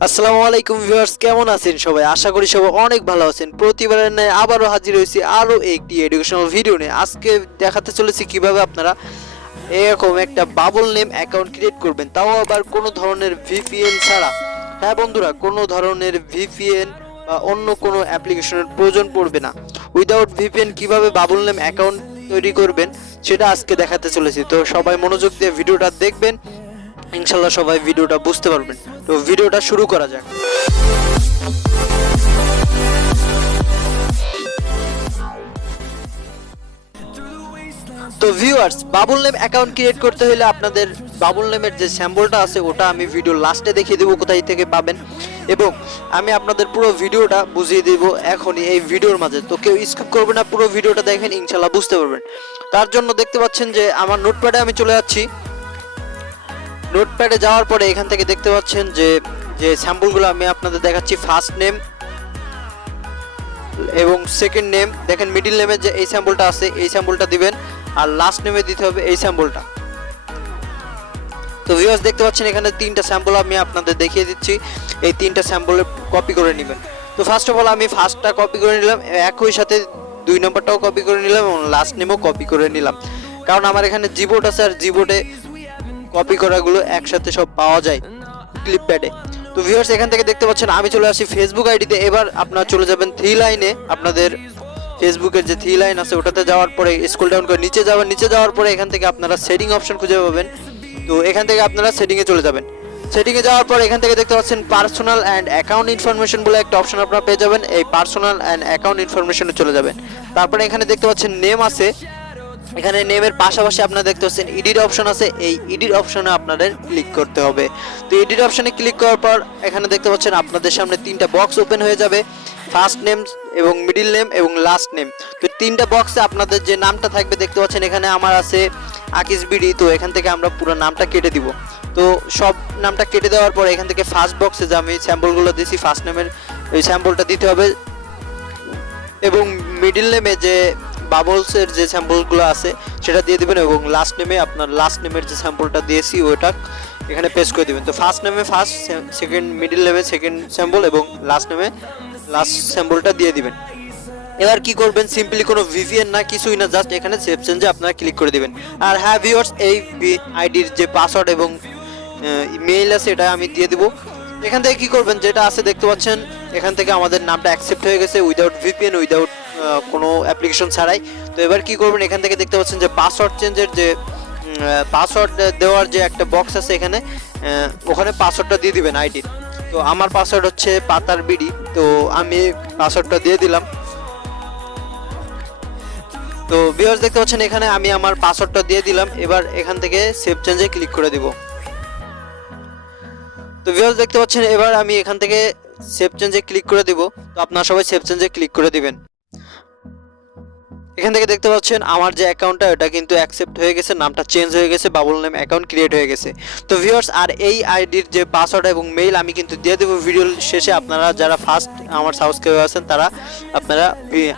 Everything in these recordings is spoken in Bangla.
আসসালামু আলাইকুম ভিউয়ার্স, কেমন আছেন সবাই? আশা করি সবাই অনেক ভালো আছেন। প্রতিবারের ন্যায় আবারও হাজির হয়েছি আরও একটি এডুকেশনাল ভিডিও নিয়ে। আজকে দেখাতে চলেছি কিভাবে আপনারা এরকম একটা বাবল নেম অ্যাকাউন্ট ক্রিয়েট করবেন, তাও আবার কোনো ধরনের ভিপিএন ছাড়া। হ্যাঁ বন্ধুরা, কোনো ধরনের ভিপিএন বা অন্য কোনো অ্যাপ্লিকেশনের প্রয়োজন পড়বে না। উইদাউট ভিপিএন কিভাবে বাবল নেম অ্যাকাউন্ট তৈরি করবেন সেটা আজকে দেখাতে চলেছি। তো সবাই মনোযোগ দিয়ে ভিডিওটা দেখবেন, ইনশাল্লাহ সবাই ভিডিওটা বুঝতে পারবেন। তো ভিডিওটা শুরু করা যাক। তো viewers, bubble name account create করতে হলে আপনাদের বাবল নেমের যে স্যাম্পলটা আছে ওটা আমি ভিডিও লাস্টে দেখিয়ে দেবো কোথায় থেকে পাবেন, এবং আমি আপনাদের পুরো ভিডিওটা বুঝিয়ে দেবো এখনই এই ভিডিওর মাঝে। তো কেউ স্কিপ করবে না, পুরো ভিডিওটা দেখেন, ইনশাল্লাহ বুঝতে পারবেন। তার জন্য দেখতে পাচ্ছেন যে আমার নোটপ্যাডে আমি চলে যাচ্ছি। নোটপ্যাডে যাওয়ার পরে এখান থেকে দেখতে পাচ্ছেন যে স্যাম্পলগুলো আমি আপনাদের দেখাচ্ছি। ফার্স্ট নেম এবং সেকেন্ড নেম, দেখেন মিডিল নেমে যে এই স্যাম্পলটা আছে এই স্যাম্পলটা দিবেন, আর লাস্ট নেমে দিতে হবে এই স্যাম্পলটা। তো ভিউয়ার্স দেখতে পাচ্ছেন এখানে তিনটা স্যাম্পল আমি আপনাদের দেখিয়ে দিচ্ছি, এই তিনটা স্যাম্পলে কপি করে নেবেন। তো ফার্স্ট অফ অল আমি ফার্স্টটা কপি করে নিলাম, একই সাথে 2 নম্বরটাও কপি করে নিলাম এবং লাস্ট নেমও কপি করে নিলাম, কারণ আমার এখানে জিবোর্ড আছে আর জিবোর্ডে কপি করাগুলো একসাথে সব পাওয়া যায় ক্লিপপ্যাডে। তো ভিউয়ার্স এখান থেকে দেখতে পাচ্ছেন আমি চলে আসি ফেসবুক আইডিতে। এবার আপনারা চলে যাবেন 3 লাইনে, আপনাদের ফেসবুকের যে 3 লাইন আছে ওটাতে যাওয়ার পরে স্ক্রল ডাউন করে নিচে যাবেন। নিচে যাওয়ার পরে এখান থেকে আপনারা সেটিং অপশন খুঁজে পাবেন। তো এখান থেকে আপনারা সেটিংয়ে চলে যাবেন। সেটিংয়ে যাওয়ার পর এখান থেকে দেখতে পাচ্ছেন পার্সোনাল অ্যান্ড অ্যাকাউন্ট ইনফরমেশন বলে একটা অপশন আপনারা পেয়ে যাবেন। এই পার্সোনাল অ্যান্ড অ্যাকাউন্ট ইনফরমেশনে চলে যাবেন। তারপরে এখানে দেখতে পাচ্ছেন নেম আছে, এখানে নেমের পাশাপাশি আপনারা দেখতে পাচ্ছেন এডিট অপশন আছে, এই এডিট অপশনে আপনাদের ক্লিক করতে হবে। তো এডিট অপশনে ক্লিক করার পর এখানে দেখতে পাচ্ছেন আপনাদের সামনে 3টা বক্স ওপেন হয়ে যাবে, ফার্স্ট নেম এবং মিডিল নেম এবং লাস্ট নেম। তো 3টা বক্সে আপনাদের যে নামটা থাকবে দেখতে পাচ্ছেন এখানে আমার আছে আকিস বিডি। তো এখান থেকে আমরা পুরো নামটা কেটে দিব। তো সব নামটা কেটে দেওয়ার পর এখান থেকে ফার্স্ট বক্সে যে আমি স্যাম্পলগুলো দিয়েছি ফার্স্ট নেমের ওই স্যাম্পলটা দিতে হবে, এবং মিডিল নেমে যে বাবলসের যে স্যাম্পলগুলো আছে সেটা দিয়ে দিবেন, এবং লাস্ট নেমে আপনার লাস্ট নেমের যে স্যাম্পলটা দিয়েছি ওটা এখানে পেস্ট করে দিবেন। তো ফার্স্ট নেমে ফার্স্ট, সেকেন্ড মিডিল নেমে সেকেন্ড স্যাম্পল এবং লাস্ট নেমে লাস্ট স্যাম্পলটা দিয়ে দিবেন। এবার কি করবেন, সিম্পলি কোনো ভিপিএন না কিছুই না, জাস্ট এখানে সেভ চেঞ্জে আপনারা ক্লিক করে দিবেন। আর হ্যাঁ ভিউয়ার্স, এই আইডির যে পাসওয়ার্ড এবং ইমেইল আছে এটা আমি দিয়ে দিব। এখান থেকে কি করবেন, যেটা আছে দেখতে পাচ্ছেন এখান থেকে আমাদের নামটা অ্যাকসেপ্ট হয়ে গেছে উইদাউট ভিপিএন, উইদাউট কোনো অ্যাপ্লিকেশন ছাড়াই। তো এবার কি করবেন, এখান থেকে দেখতে পাচ্ছেন যে পাসওয়ার্ড চেঞ্জের যে পাসওয়ার্ড দেওয়ার যে একটা বক্স আছে এখানে, ওখানে পাসওয়ার্ডটা দিয়ে দিবেন আইডির। তো আমার পাসওয়ার্ড হচ্ছে পাতার বিডি, তো আমি পাসওয়ার্ডটা দিয়ে দিলাম। তো ভিউয়ার্স দেখতে পাচ্ছেন এখানে আমি আমার পাসওয়ার্ডটা দিয়ে দিলাম। এবার এখান থেকে সেভ চেঞ্জে ক্লিক করে দিব। তো ভিউয়ার্স দেখতে পাচ্ছেন এবার আমি এখান থেকে সেভ চেঞ্জে ক্লিক করে দিব। তো আপনারা সবাই সেভ চেঞ্জে ক্লিক করে দিবেন। এখান থেকে দেখতে পাচ্ছেন আমার যে অ্যাকাউন্টটা এটা কিন্তু অ্যাকসেপ্ট হয়ে গেছে, নামটা চেঞ্জ হয়ে গেছে, বাবল নেম অ্যাকাউন্ট ক্রিয়েট হয়ে গেছে। তো ভিউয়ার্স, আর এই আইডির যে পাসওয়ার্ড এবং মেইল আমি কিন্তু দিয়ে দেবো ভিডিওর শেষে। আপনারা যারা ফার্স্ট আমার সাবস্ক্রাইবার আছেন তারা আপনারা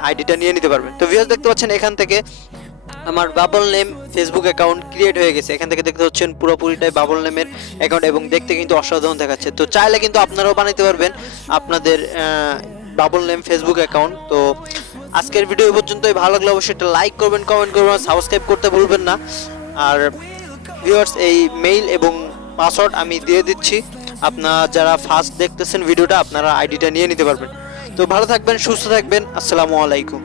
আইডিটা নিয়ে নিতে পারবেন। তো ভিউয়ার্স দেখতে পাচ্ছেন এখান থেকে আমার bubble name Facebook account create হয়ে গেছে। এখান থেকে দেখতে পাচ্ছেন পুরোপুরিটাই বাবল নেমের অ্যাকাউন্ট এবং দেখতে কিন্তু অসাধারণ দেখাচ্ছে। তো চাইলে কিন্তু আপনারাও বানাইতে পারবেন আপনাদের বাবল নেম ফেসবুক অ্যাকাউন্ট। তো আজকের ভিডিও পর্যন্তই, ভালো লাগলে অবশ্যই একটা লাইক করবেন, কমেন্ট করবেন, সাবস্ক্রাইব করতে ভুলবেন না। আর ভিউয়ার্স এই মেইল এবং পাসওয়ার্ড আমি দিয়ে দিচ্ছি, আপনারা যারা ফার্স্ট দেখতেছেন ভিডিওটা আপনারা আইডিটা নিয়ে নিতে পারবেন। তো ভালো থাকবেন, সুস্থ থাকবেন, আসসালামু আলাইকুম।